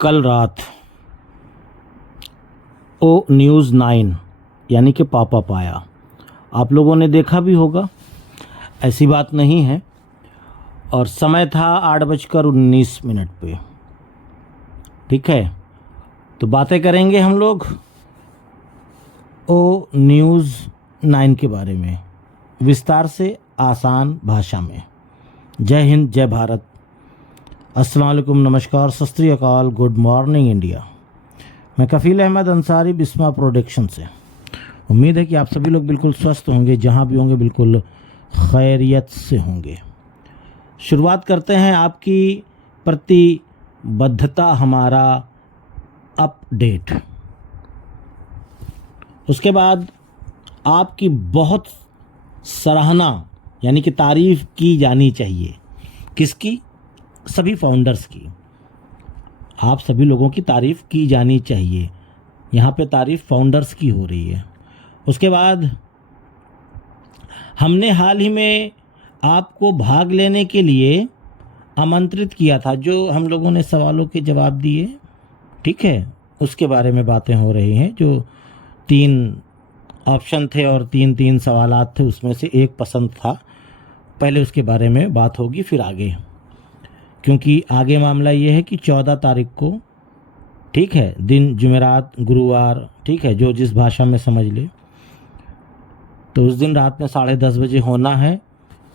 कल रात ओ न्यूज़ 9 यानी कि पॉपअप आया। आप लोगों ने देखा भी होगा, ऐसी बात नहीं है। और समय था 8:19 पे। ठीक है, तो बातें करेंगे हम लोग ओ न्यूज़ 9 के बारे में विस्तार से, आसान भाषा में। जय हिंद, जय भारत, अस्सलाम वालेकुम, नमस्कार, सत श्री अकाल, गुड मॉर्निंग इंडिया। मैं कफ़ील अहमद अंसारी, बिस्मा प्रोडक्शन से। उम्मीद है कि आप सभी लोग बिल्कुल स्वस्थ होंगे, जहां भी होंगे बिल्कुल खैरियत से होंगे। शुरुआत करते हैं आपकी प्रतिबद्धता, हमारा अपडेट। उसके बाद आपकी बहुत सराहना यानी कि तारीफ़ की जानी चाहिए। किसकी? सभी फाउंडर्स की। आप सभी लोगों की तारीफ़ की जानी चाहिए। यहाँ पे तारीफ़ फाउंडर्स की हो रही है। उसके बाद हमने हाल ही में आपको भाग लेने के लिए आमंत्रित किया था, जो हम लोगों ने सवालों के जवाब दिए, ठीक है, उसके बारे में बातें हो रही हैं। जो 3 ऑप्शन थे और 3 सवालात थे, उसमें से एक पसंद था। पहले उसके बारे में बात होगी, फिर आगे, क्योंकि आगे मामला ये है कि 14 तारीख को, ठीक है, दिन जुमेरात, गुरुवार, ठीक है, जो जिस भाषा में समझ ले, तो उस दिन रात में 10:30 बजे होना है।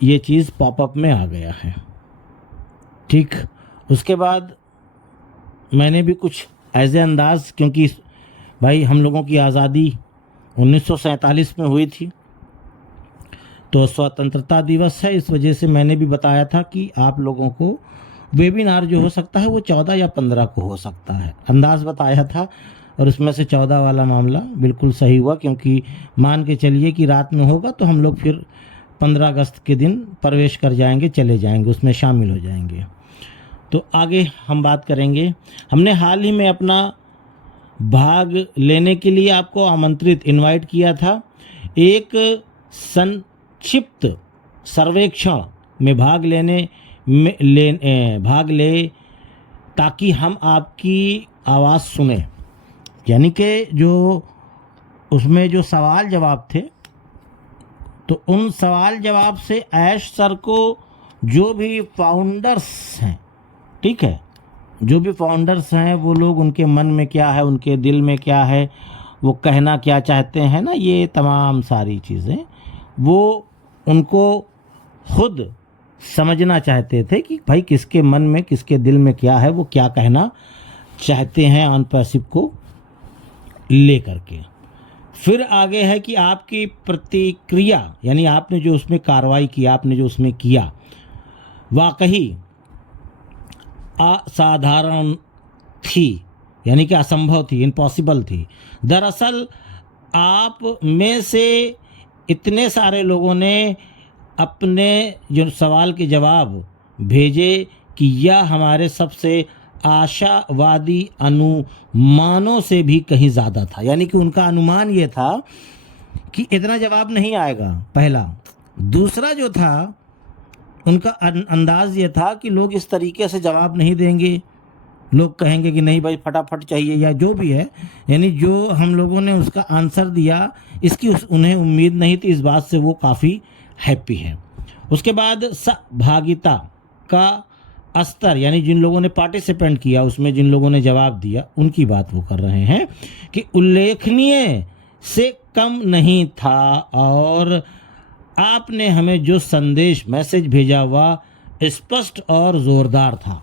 ये चीज़ पॉपअप में आ गया है, ठीक। उसके बाद मैंने भी कुछ ऐसे अंदाज, क्योंकि भाई हम लोगों की आज़ादी 1947 में हुई थी, तो स्वतंत्रता दिवस है, इस वजह से मैंने भी बताया था कि आप लोगों को वेबिनार जो हो सकता है वो 14 या 15 को हो सकता है, अंदाज़ बताया था। और उसमें से 14 वाला मामला बिल्कुल सही हुआ, क्योंकि मान के चलिए कि रात में होगा तो हम लोग फिर 15 अगस्त के दिन प्रवेश कर जाएंगे, चले जाएंगे, उसमें शामिल हो जाएंगे। तो आगे हम बात करेंगे। हमने हाल ही में अपना भाग लेने के लिए आपको आमंत्रित, इनवाइट किया था। एक संक्षिप्त सर्वेक्षण में भाग ले, ताकि हम आपकी आवाज़ सुने। यानी कि जो उसमें जो सवाल जवाब थे, तो उन सवाल जवाब से ऐश सर को जो भी फाउंडर्स हैं, ठीक है, जो भी फाउंडर्स हैं वो लोग, उनके मन में क्या है, उनके दिल में क्या है, वो कहना क्या चाहते हैं ना, ये तमाम सारी चीज़ें वो उनको खुद समझना चाहते थे कि भाई किसके मन में, किसके दिल में क्या है, वो क्या कहना चाहते हैं ऑन पैसिव को लेकर के। फिर आगे है कि आपकी प्रतिक्रिया, यानी आपने जो उसमें कार्रवाई की, आपने जो उसमें किया, वाकई असाधारण थी, यानी कि असंभव थी, इम्पॉसिबल थी। दरअसल आप में से इतने सारे लोगों ने अपने जो सवाल के जवाब भेजे कि यह हमारे सबसे आशावादी अनुमानों से भी कहीं ज़्यादा था। यानी कि उनका अनुमान ये था कि इतना जवाब नहीं आएगा, पहला। दूसरा जो था, उनका अंदाज़ ये था कि लोग इस तरीके से जवाब नहीं देंगे, लोग कहेंगे कि नहीं भाई फटाफट चाहिए, या जो भी है। यानी जो हम लोगों ने उसका आंसर दिया, इसकी उन्हें उम्मीद नहीं थी। इस बात से वो काफ़ी हैप्पी हैं। उसके बाद सहभागिता का स्तर, यानी जिन लोगों ने पार्टिसिपेंट किया, उसमें जिन लोगों ने जवाब दिया, उनकी बात वो कर रहे हैं कि उल्लेखनीय से कम नहीं था। और आपने हमें जो संदेश, मैसेज भेजा वह स्पष्ट और ज़ोरदार था,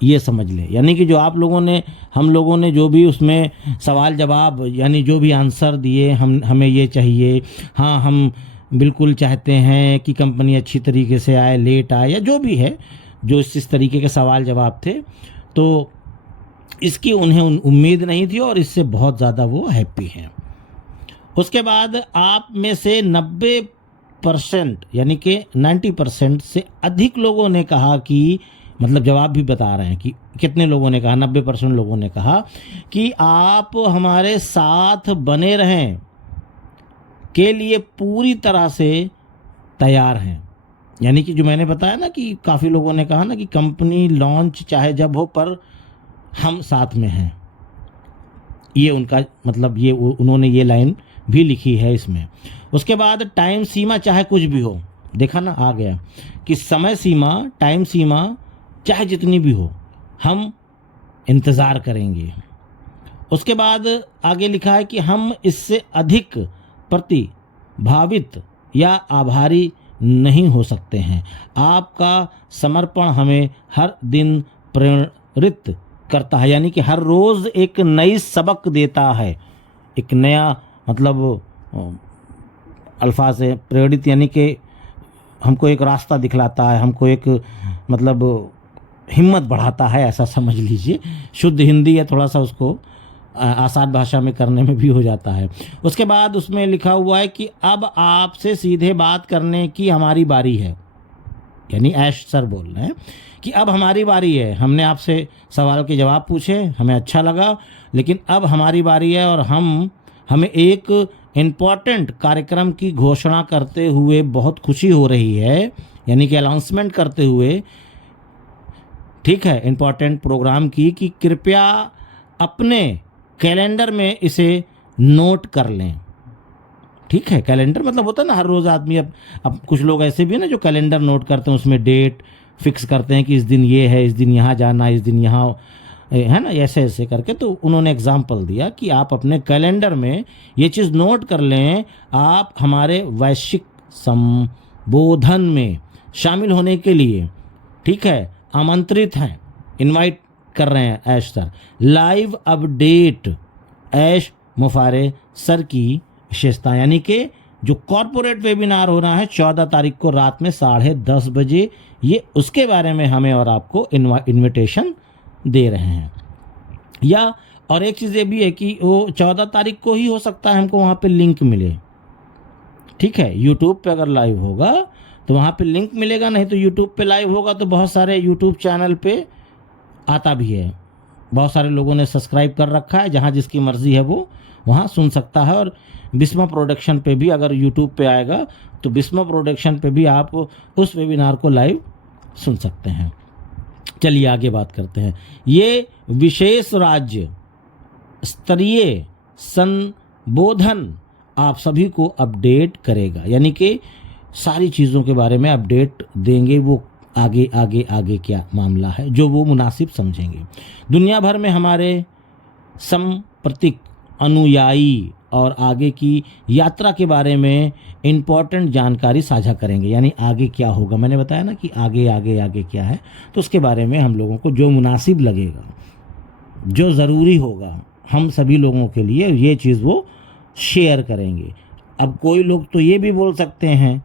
ये समझ लें। यानी कि जो आप लोगों ने, हम लोगों ने जो भी उसमें सवाल जवाब, यानी जो भी आंसर दिए, हमें ये चाहिए, हाँ हम बिल्कुल चाहते हैं कि कंपनी अच्छी तरीके से आए, लेट आए, या जो भी है, जो इस तरीके के सवाल जवाब थे, तो इसकी उन्हें उम्मीद नहीं थी, और इससे बहुत ज़्यादा वो हैप्पी हैं। उसके बाद आप में से 90%, यानी कि 90% से अधिक लोगों ने कहा कि, मतलब जवाब भी बता रहे हैं कि कितने लोगों ने कहा, 90% लोगों ने कहा कि आप हमारे साथ बने रहें के लिए पूरी तरह से तैयार हैं। यानी कि जो मैंने बताया ना कि काफ़ी लोगों ने कहा ना कि कंपनी लॉन्च चाहे जब हो, पर हम साथ में हैं। ये उनका मतलब ये उन्होंने ये लाइन भी लिखी है इसमें। उसके बाद टाइम सीमा चाहे कुछ भी हो, देखा ना आ गया कि समय सीमा, टाइम सीमा चाहे जितनी भी हो, हम इंतज़ार करेंगे। उसके बाद आगे लिखा है कि हम इससे अधिक प्रतिभावित या आभारी नहीं हो सकते हैं। आपका समर्पण हमें हर दिन प्रेरित करता है, यानी कि हर रोज़ एक नई सबक देता है, एक नया मतलब अल्फाज है प्रेरित, यानी कि हमको एक रास्ता दिखलाता है, हमको एक मतलब हिम्मत बढ़ाता है, ऐसा समझ लीजिए। शुद्ध हिंदी है, थोड़ा सा उसको आसान भाषा में करने में भी हो जाता है। उसके बाद उसमें लिखा हुआ है कि अब आपसे सीधे बात करने की हमारी बारी है, यानी ऐश सर बोल रहे हैं कि अब हमारी बारी है। हमने आपसे सवाल के जवाब पूछे, हमें अच्छा लगा, लेकिन अब हमारी बारी है और हमें एक इम्पॉर्टेंट कार्यक्रम की घोषणा करते हुए बहुत खुशी हो रही है, यानी कि अनाउंसमेंट करते हुए, ठीक है, इम्पॉर्टेंट प्रोग्राम की, कि कृपया अपने कैलेंडर में इसे नोट कर लें। ठीक है, कैलेंडर मतलब होता है ना हर रोज़ आदमी, अब कुछ लोग ऐसे भी हैं ना जो कैलेंडर नोट करते हैं, उसमें डेट फिक्स करते हैं कि इस दिन ये है, इस दिन यहाँ जाना, इस दिन यहाँ है ना, ऐसे ऐसे करके। तो उन्होंने एग्जाम्पल दिया कि आप अपने कैलेंडर में ये चीज़ नोट कर लें, आप हमारे वैश्विक संबोधन में शामिल होने के लिए, ठीक है, आमंत्रित हैं, इनवाइट कर रहे हैं ऐश सर। लाइव अपडेट ऐश मुफारे सर की विशेषता, यानी कि जो कॉरपोरेट वेबिनार हो रहा है 14 तारीख को रात में 10:30 बजे, ये उसके बारे में हमें और आपको इनविटेशन दे रहे हैं। या और एक चीज़ ये भी है कि वो 14 तारीख को ही हो सकता है हमको वहाँ पे लिंक मिले, ठीक है। यूट्यूब पे अगर लाइव होगा तो वहाँ पे लिंक मिलेगा, नहीं तो यूट्यूब पे लाइव होगा तो बहुत सारे यूट्यूब चैनल पे आता भी है, बहुत सारे लोगों ने सब्सक्राइब कर रखा है, जहाँ जिसकी मर्ज़ी है वो वहाँ सुन सकता है। और बिस्मा प्रोडक्शन पे भी अगर यूट्यूब पे आएगा तो बिस्मा प्रोडक्शन पे भी आप उस वेबिनार को लाइव सुन सकते हैं। चलिए आगे बात करते हैं। ये विशेष राज्य स्तरीय संबोधन आप सभी को अपडेट करेगा, यानी कि सारी चीज़ों के बारे में अपडेट देंगे, वो आगे आगे आगे क्या मामला है जो वो मुनासिब समझेंगे। दुनिया भर में हमारे सांप्रतिक अनुयायी और आगे की यात्रा के बारे में इम्पॉर्टेंट जानकारी साझा करेंगे, यानी आगे क्या होगा। मैंने बताया ना कि आगे आगे आगे क्या है, तो उसके बारे में हम लोगों को जो मुनासिब लगेगा, जो ज़रूरी होगा हम सभी लोगों के लिए, ये चीज़ वो शेयर करेंगे। अब कोई लोग तो ये भी बोल सकते हैं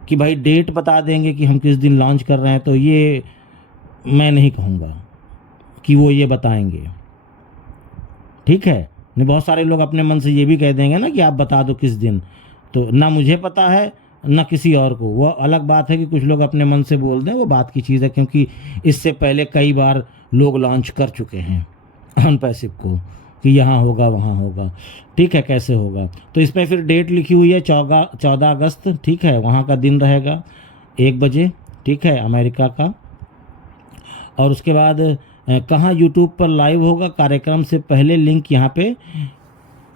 कि भाई डेट बता देंगे कि हम किस दिन लॉन्च कर रहे हैं, तो ये मैं नहीं कहूँगा कि वो ये बताएंगे, ठीक है। नहीं, बहुत सारे लोग अपने मन से ये भी कह देंगे ना कि आप बता दो किस दिन, तो ना मुझे पता है ना किसी और को। वो अलग बात है कि कुछ लोग अपने मन से बोल दें, वो बात की चीज़ है, क्योंकि इससे पहले कई बार लोग लॉन्च कर चुके हैं अनपैसिव को कि यहाँ होगा वहाँ होगा, ठीक है, कैसे होगा। तो इसमें फिर डेट लिखी हुई है 14 अगस्त, ठीक है, वहाँ का दिन रहेगा 1 बजे, ठीक है, अमेरिका का। और उसके बाद कहाँ यूट्यूब पर लाइव होगा, कार्यक्रम से पहले लिंक यहाँ पे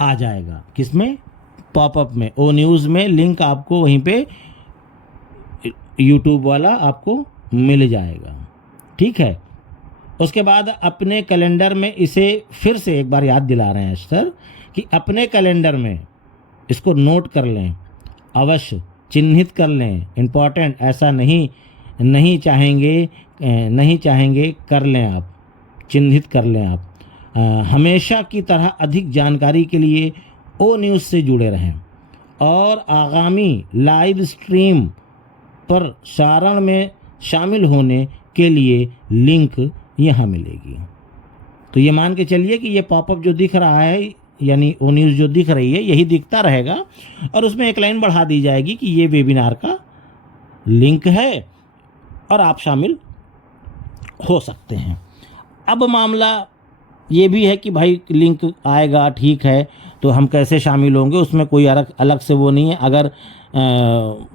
आ जाएगा, किसमें, पॉपअप में, ओ न्यूज़ में लिंक आपको वहीं पे यूट्यूब वाला आपको मिल जाएगा, ठीक है। उसके बाद अपने कैलेंडर में इसे फिर से एक बार याद दिला रहे हैं सर कि अपने कैलेंडर में इसको नोट कर लें, अवश्य चिन्हित कर लें, इम्पॉर्टेंट, ऐसा नहीं चाहेंगे कर लें आप, चिन्हित कर लें आप। हमेशा की तरह अधिक जानकारी के लिए ओ न्यूज़ से जुड़े रहें और आगामी लाइव स्ट्रीम पर सारण में शामिल होने के लिए लिंक यहाँ मिलेगी। तो ये मान के चलिए कि ये पॉपअप जो दिख रहा है, यानी ओ न्यूज़ जो दिख रही है, यही दिखता रहेगा और उसमें एक लाइन बढ़ा दी जाएगी कि ये वेबिनार का लिंक है और आप शामिल हो सकते हैं। अब मामला ये भी है कि भाई लिंक आएगा, ठीक है, तो हम कैसे शामिल होंगे? उसमें कोई अलग से वो नहीं है। अगर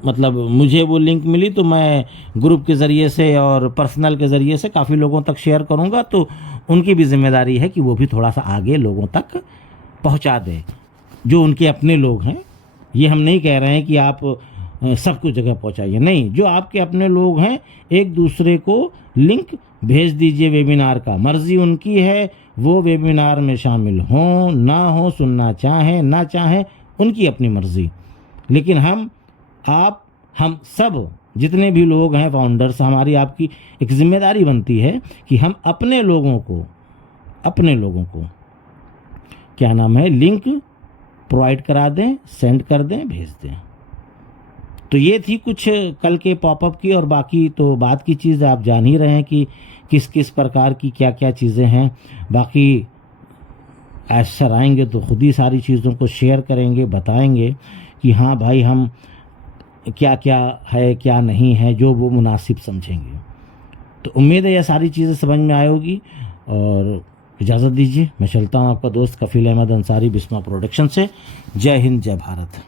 मतलब मुझे वो लिंक मिली तो मैं ग्रुप के ज़रिए से और पर्सनल के ज़रिए से काफ़ी लोगों तक शेयर करूँगा, तो उनकी भी ज़िम्मेदारी है कि वो भी थोड़ा सा आगे लोगों तक पहुँचा दें, जो उनके अपने लोग हैं। ये हम नहीं कह रहे हैं कि आप सबको जगह पहुँचाइए, नहीं, जो आपके अपने लोग हैं एक दूसरे को लिंक भेज दीजिए वेबिनार का। मर्ज़ी उनकी है, वो वेबिनार में शामिल हों ना हों, सुनना चाहें ना चाहें, उनकी अपनी मर्ज़ी। लेकिन हम सब जितने भी लोग हैं फाउंडर्स, हमारी आपकी एक ज़िम्मेदारी बनती है कि हम अपने लोगों को क्या नाम है, लिंक प्रोवाइड करा दें, सेंड कर दें, भेज दें। तो ये थी कुछ कल के पॉपअप की, और बाकी तो बात की चीज़ आप जान ही रहे हैं कि किस किस प्रकार की क्या क्या चीज़ें हैं। बाकी ऐसा आएंगे तो खुद ही सारी चीज़ों को शेयर करेंगे, बताएंगे कि हाँ भाई हम क्या क्या है क्या नहीं है, जो वो मुनासिब समझेंगे। तो उम्मीद है ये सारी चीज़ें समझ में आई होगी, और इजाज़त दीजिए, मैं चलता हूँ। आपका दोस्त कफील अहमद अंसारी, बिस्मा प्रोडक्शन से। जय हिंद, जय भारत।